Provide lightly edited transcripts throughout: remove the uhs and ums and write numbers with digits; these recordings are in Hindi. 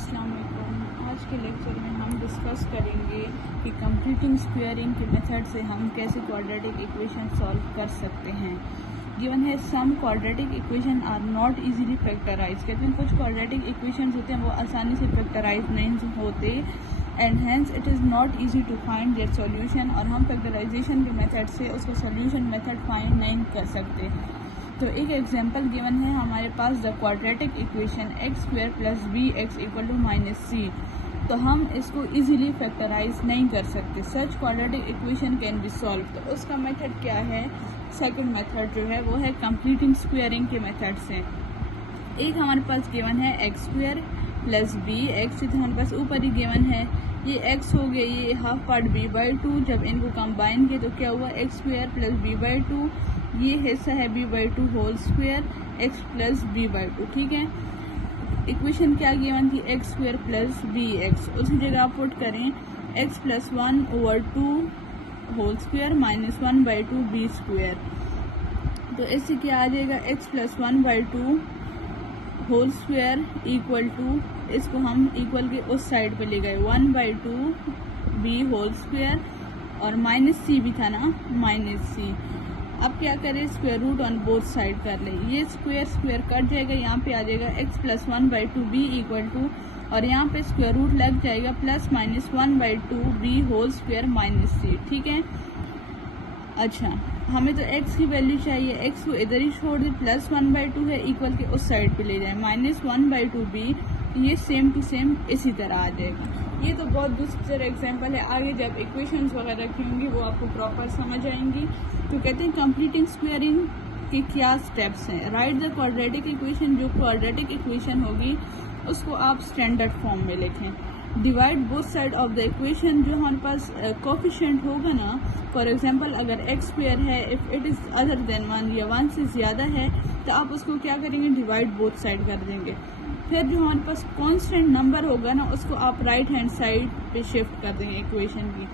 अस्सलाम वालेकुम। आज के लेक्चर में हम डिस्कस करेंगे कि कंप्लीटिंग स्क्वायरिंग के मेथड से हम कैसे क्वाड्रेटिक इक्वेशन सॉल्व कर सकते हैं। गिवन है some quadratic equation are not easily factorize. कहते हैं कुछ क्वाड्रेटिक इक्वेशन होते हैं वो आसानी से फैक्टराइज नहीं होते and hence it is not easy to find their solution. और हम फैक्टराइजेशन के मेथड से उसका सॉल्यूशन मेथड फाइंड नहीं कर सकते। तो एक एग्जांपल गिवन है हमारे पास the quadratic equation x square plus b x equal to minus c. तो हम इसको इजीली फैक्टराइज नहीं कर सकते। Such quadratic equation can be solve. तो उसका मेथड क्या है? सेकंड मेथड जो है वो है कंप्लीटिंग स्क्वायरिंग के मेथड से। एक हमारे पास गिवन है x square plus b x, तो हमारे पास ऊपर ही गिवन है ये एक्स हो गया, ये half part b by two. जब इनको कंबाइन किए तो क्या हुआ? X square plus b by two, ये हिस्सा है b by two whole square x plus b by two. ठीक है, इक्वेशन क्या गिवन थी? X square plus b x. उसी जगह आप पुट करें x plus one over two whole square minus one by two b square. तो इससे क्या आ जाएगा? X plus one by two whole square equal to, इसको हम इक्वल के उस साइड पे ले गए, one by two b whole square और माइनस सी भी था ना, माइनस सी। अब क्या करें? Square root on both side कर ले। ये स्क्वायर स्क्वायर कट जाएगा, यहाँ पे आ जाएगा x plus one by two b equal to, और यहाँ पे स्क्वायर रूट लग जाएगा plus minus one by two b whole square minus c. ठीक है, अच्छा हमें तो x की वैल्यू चाहिए, x को इधर ही छोड़ दे, प्लस वन बाई टू है इक्वल के उस साइड पे ले जाए, minus one by two b, ये सेम टू सेम इसी तरह आ जाएगा। ये तो बहुत दूसरा एग्जांपल है, आगे जब इक्वेशंस वगैरह रखी होंगी वो आपको प्रॉपर समझ आएंगी। तो कहते हैं कंप्लीटिंग स्क्वायरिंग के क्या स्टेप्स हैं। राइट द क्वाड्रेटिक इक्वेशन, जो क्वाड्रेटिक इक्वेशन होगी उसको आप स्टैंडर्ड फॉर्म में लिखें। Divide both side of the equation, जो हमारे पास कोफिशिएंट होगा ना, फॉर एग्जांपल अगर एक्स स्क्वायर है, if it is other than one या वन से ज़्यादा है तो आप उसको क्या करेंगे? डिवाइड बोथ साइड कर देंगे। फिर जो हमारे पास कांस्टेंट नंबर होगा ना उसको आप राइट हैंड साइड पे शिफ्ट कर देंगे इक्वेशन की।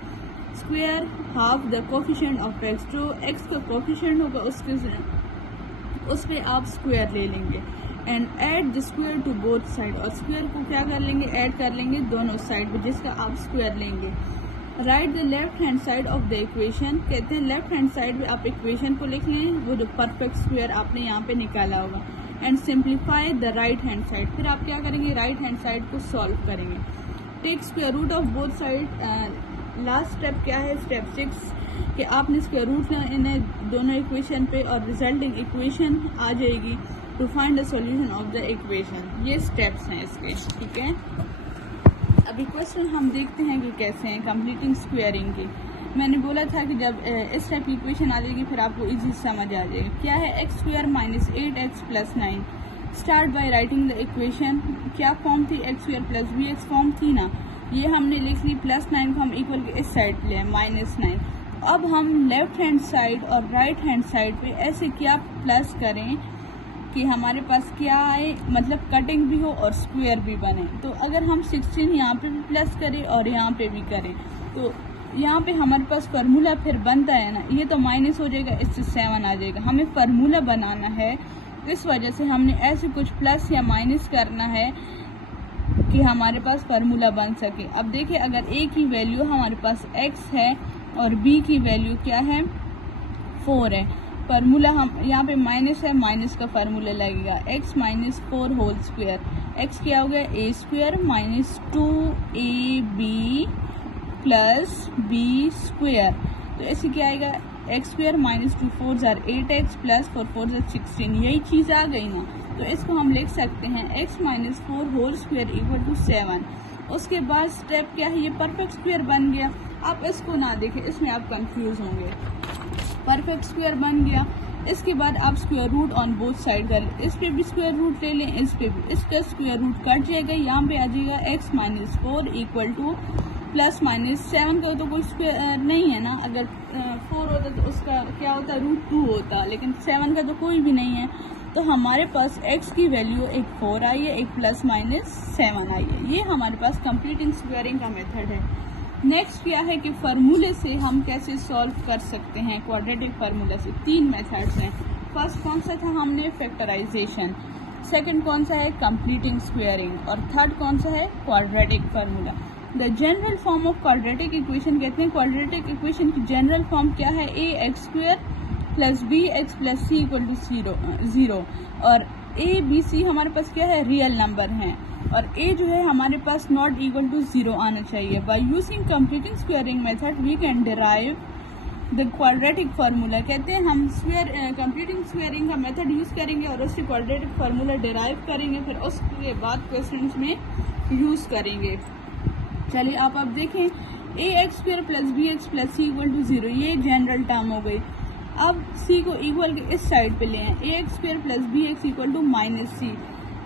Square half the coefficient of x, जो एक्स का कोफिशिएंट होगा उस पर आप स्क्वायर ले लेंगे and add the square to both side, और स्क्वायर को क्या कर लेंगे? ऐड कर लेंगे दोनों साइड पे, जिसका आप स्क्वायर लेंगे। Right the left hand side of the equation, कहते हैं लेफ्ट हैंड साइड में आप इक्वेशन को लिख लें, वो जो परफेक्ट स्क्वायर आपने यहाँ पे निकाला होगा, and simplify the right hand side. फिर आप क्या करेंगे? राइट हैंड साइड को सॉल्व करेंगे। Take square root of both side. Last step क्या है? स्टेप 6 कि आपने स्क्वायर रूट इन्हें दोनों इक्वेशन पे और रिजल्टिंग इक्वेशन आ जाएगी to find the solution of the equation. ये स्टेप्स हैं इसके। ठीक है, अभी क्वेश्चन हम देखते हैं कि कैसे हैं कंप्लीटिंग स्क्वायरिंग की। मैंने बोला था कि जब इस टाइप की इक्वेशन आ जाएगी फिर आपको इजी समझ आ जाएगा। क्या है? X square minus eight x plus nine. Start by writing the equation. क्या फॉर्म थी? X square plus b x form थी ना, ये हमने लिख ली, प्लस नाइन को हम इक्वल के इस साइड पे ले माइनस नाइन। अब हम लेफ्ट हैंड साइड और राइट हैंड साइड पे ऐसे क्या प्लस करें कि हमारे पास क्या आए, मतलब कटिंग भी हो और स्क्वायर भी बने। तो अगर हम 16 यहाँ पे भी प्लस करें और यहाँ पे भी करें तो यहाँ पे हमारे पास फार्मूला फिर बनता है ना, ये तो माइनस हो जाएगा, इससे 7 आ जाएगा। हमें फार्मूला बनाना है, इस वजह से हमने ऐसे कुछ प्लस या माइनस करना है कि हमारे पास फार्मूला बन सके। अब देखिए, अगर ए की वैल्यू हमारे पास x है और b की वैल्यू क्या है? 4 है, फार्मूला हम यहाँ पे माइनस है, माइनस का फार्मूला लगेगा x minus 4 whole square. x क्या हो गया? a square minus 2ab plus b square. तो ऐसे क्या आएगा? x स्क्वायर माइनस 2 4 जार 8x प्लस 4 4 जार 16। यही चीज़ आ गई ना, तो इसको हम लिख सकते हैं x minus 4 whole square equal to 7। उसके बाद स्टेप क्या है? ये परफेक्ट स्क्वायर बन गया। आप इसको ना देखें, इसमें आप कंफ्यूज होंगे। परफेक्ट स्क्वायर बन गया, इसके बाद आप square root on both side करें, इस पे भी स्क्वायर रूट ले लें, इस पे भी, इसका स्क्वायर रूट कट जाएगा, यहाँ पे आ जाएगा x minus 4 equal two plus minus 7 का तो कोई स्क्वायर नहीं है ना, अगर 4 होता तो उसका क्या होता? रूट 2 होता, लेकिन 7 का तो कोई भी नहीं है। तो हमारे पास x की वैल्यू एक 4 आई है, एक प्लस माइनस 7 आई है। ये हमारे पास कंप्लीटिंग स्क्वायरिंग का मेथड है। नेक्स्ट क्या है कि फार्मूले से हम कैसे सॉल्व कर सकते हैं क्वाड्रेटिक फार्मूला से। 3 मेथड्स हैं। फर्स्ट कौन सा था? हमने फैक्टराइजेशन। सेकंड कौन सा है, कंप्लीटिंग स्क्वायरिंग, और थर्ड कौन सा है, quadratic formula. The general form of quadratic equation कहते हैं, क्वाड्रेटिक इक्वेशन की जनरल फॉर्म क्या है, a x square plus b x plus c equal to 0, और ए बी सी हमारे पास क्या है, रियल नंबर हैं, और ए जो है हमारे पास नॉट इक्वल टू 0 आना चाहिए। By using completing squaring method we can derive the quadratic formula. कहते हैं हम कंप्लीटिंग स्क्वायरिंग का मेथड यूज करेंगे और उससे क्वाड्रेटिक फार्मूला डिराइव करेंगे, फिर उसके बाद क्वेश्चंस में यूज करेंगे। चलिए आप अब देखें, a x square plus b x plus c equal to 0, ये जनरल टर्म हो गई। अब सी को इक्वल के इस साइड पे ले आए, a x square plus b x equal to minus c.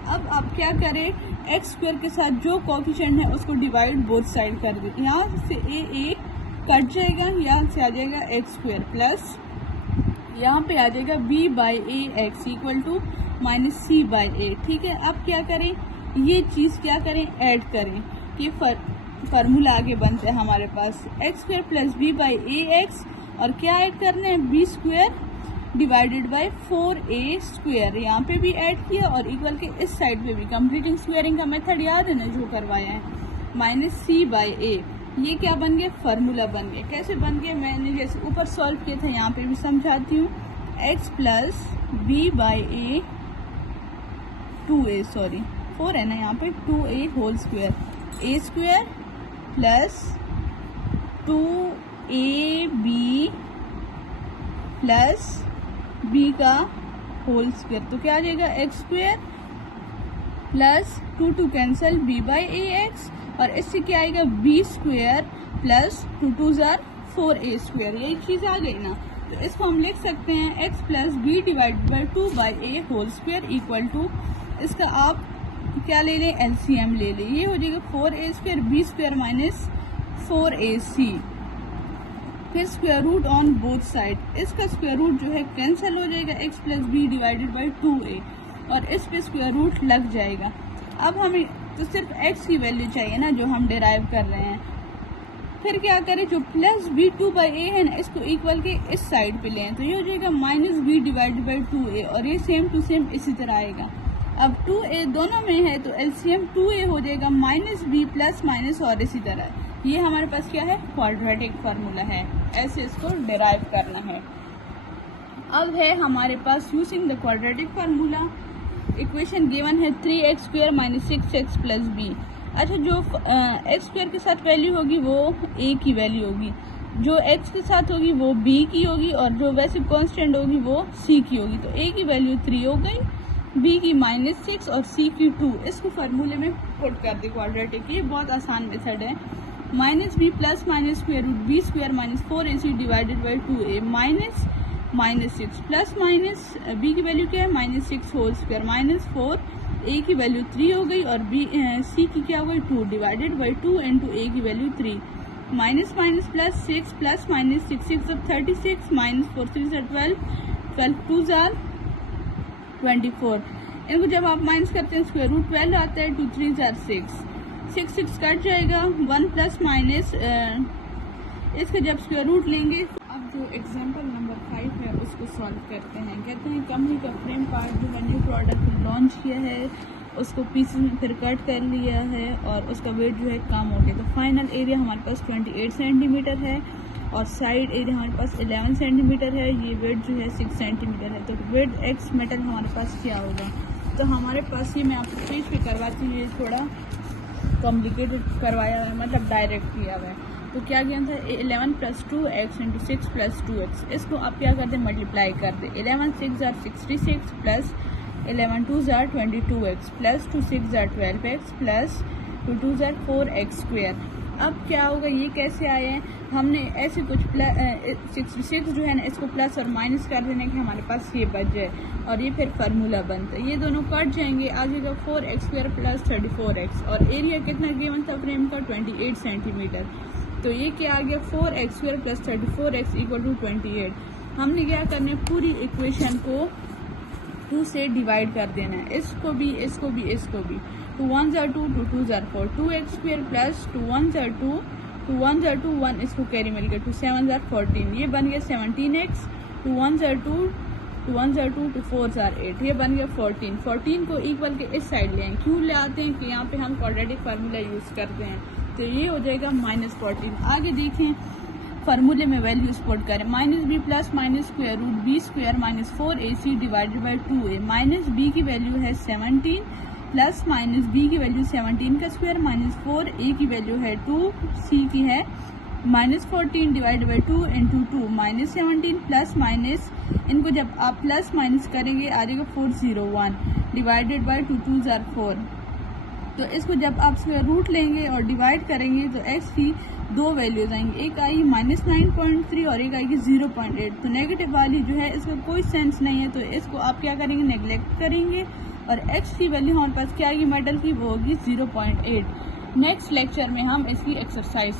अब आप क्या करें, एक्स स्क्वायर के साथ जो कोएफिशिएंट है उसको डिवाइड बोथ साइड कर दें। यहाँ से ए कट जाएगा, यहाँ से आ जाएगा एक्स स्क्वायर प्लस यहाँ पे आ जाएगा b by a x equal to minus c by a. ठीक है, अब क्या करें, ये चीज़ क्या करें, ऐड करें, ये फार्मूला आगे बनता है हमारे पास, x square plus b by a x, और क्या ऐड करना है, b square divided by 4a square. यहाँ पे भी ऐड किया और इक्वल के इस साइड पे भी कंप्लीटिंग स्क्वायरिंग का मेथड याद है ना जो करवाया है, माइनस सी बाई ए। ये क्या बन गया, फार्मूला बन गया। कैसे बन गया, मैंने जैसे ऊपर सॉल्व किया था यहाँ पे भी समझाती हूँ, x plus b by a 2a, sorry 4 है ना यहाँ पे, 2a whole square, a square plus 2ab plus b का होल स्क्वायर, तो क्या आ जाएगा, x square plus 2 cancel b by a x, और इससे क्या आएगा, बी स्क्वायर प्लस 2 जार 4a स्क्वायर। यही चीज़ आ गई ना, तो इसको हम लिख सकते हैं x plus b divided by 2 by a whole square equal to, इसका आप क्या ले लें, एलसीएम ले लें, ये हो जाएगा 4a square B square minus 4ac, फिर square root on both side, इसका स्क्वायर रूट जो है कैंसिल हो जाएगा, x plus b divided by 2a, और इस पे स्क्वायर रूट लग जाएगा। अब हमें तो सिर्फ x की वैल्यू चाहिए ना जो हम डिराइव कर रहे हैं, फिर क्या करें, जो प्लस बी 2 बाई ए है ना इसको इक्वल के इस साइड पे लें, तो ये हो जाएगा minus B divided by 2a, और ये सेम टू सेम इसी तरह आएगा। अब 2a दोनों में है तो एलसीएम 2a हो जाएगा माइनस बी प्लस माइनस, और इसी तरह ये हमारे पास क्या है, क्वाड्रेटिक फार्मूला है, ऐसे इसको डिराइव करना है। अब है हमारे पास using the quadratic formula equation given है 3x square minus 6x plus B. अच्छा, जो एक्स स्क्वायर के साथ वैल्यू होगी वो a की वैल्यू होगी, जो x के साथ होगी वो b की होगी, और जो वैसे कांस्टेंट होगी वो c की होगी। तो a की वैल्यू 3 हो गई, b की -6 और c की 2। इसको फार्मूले में पुट कर दे क्वाड्रेटिक, ये बहुत आसान मेथड है। Minus b plus minus square root b square minus 4ac divided by 2a minus -6 plus minus b की वैल्यू क्या है, -6 होल स्क्वायर माइनस 4, a की वैल्यू 3 हो गई, और b c की क्या हो गई 2 डिवाइडेड बाई 2 इंटू a की value 3, minus minus plus 6 plus minus 6 अब 36 माइनस 4 3 12 12 2 जार 24। इनको जब आप माइनस करते हैं स्क्वायर रूट 12 आता है, 2 3 जार 6 कट जाएगा, 1 प्लस माइनस इसका जब स्क्वायर रूट लेंगे। अब जो एग्जांपल नंबर 5 है उसको सॉल्व करते हैं। कहते हैं कंपनी का फ्रेम पार्ट जो है न्यू प्रोडक्ट लॉन्च किया है, उसको पीसेस में फिर कट कर लिया है और उसका वेट जो है कम हो गया। तो फाइनल एरिया हमारे पास 28 सेंटीमीटर है और साइड एरिया हमारे पास 11 सेंटीमीटर है। ये वेट जो है 6 सेंटीमीटर है। तो वेट एक्स मेटल हमारे पास क्या होगा, तो हमारे पास ये मैं आपको पेज पे करवाती हूँ, ये थोड़ा कॉम्प्लिकेटेड करवाया हुआ है, मतलब डायरेक्ट किया हुआ है। तो क्या किया था, 11 plus 2x into 6 plus 2x, इसको आप क्या करते हैं मल्टीप्लाई कर दे। 11 6 jar 66 plus 11 2 jar 22x plus 2 6 jar 12x plus 2 2 jar 4x square. अब क्या होगा, ये कैसे आए हैं, हमने ऐसे कुछ 66 जो है ना इसको प्लस और माइनस कर देने के हमारे पास ये बच जाए और ये फिर फार्मूला बनता है। ये दोनों कट जाएंगे, आ जाएगा 4x स्क्वायर प्लस 34x और एरिया कितना गिवन था फ्रेम का 28 सेंटीमीटर। तो ये क्या आ गया 4x square plus 34x equal to 28। हमने क्या करना है, पूरी इक्वेशन को 2 से डिवाइड कर देना है, इसको भी इसको भी इसको भी। 2 1 जार 2 2 2 जार 4 2x स्क्वायर प्लस 2 1 जार 2 2 1 जार 2 1 इसको कैरी मिल गया 2 7 जार 14, ये बन गया 17x। 2 1 जार 2 टू 1 जार 2, टू 4 जार 8, ये बन गया 14। 14 को इक्वल के इस साइड ले आए, क्यों ले आते हैं कि यहाँ पे हम क्वाड्रेटिक फार्मूला यूज़ करते हैं, तो ये हो जाएगा -14। आगे देखें फार्मूले में वैल्यूज पुट करें, -b plus minus square root b square minus 4ac divided by 2a, minus b की वैल्यू है 17 प्लस माइनस b की वैल्यू 17 का स्क्वायर माइनस 4a की वैल्यू है 2, c की है -14 divide by 2 into 2 -17 plus minus, इनको जब आप प्लस माइनस करेंगे आ जाएगा 401 डिवाइडेड बाई 2 2 जार 4। तो इसको जब आप स्क्वायर रूट लेंगे और डिवाइड करेंगे तो x की दो वैल्यूज आएंगी, एक आएगी -9.3 और एक आएगी 0.8। तो नेगेटिव वाली जो है इसका कोई सेंस नहीं है, तो इसको आप क्या करेंगे, नेग्लेक्ट करेंगे और x की वैल्यू हमारे पास क्या आएगी मेटल की, वो होगी 0.8। नेक्स्ट लेक्चर में हम इसकी एक्सरसाइज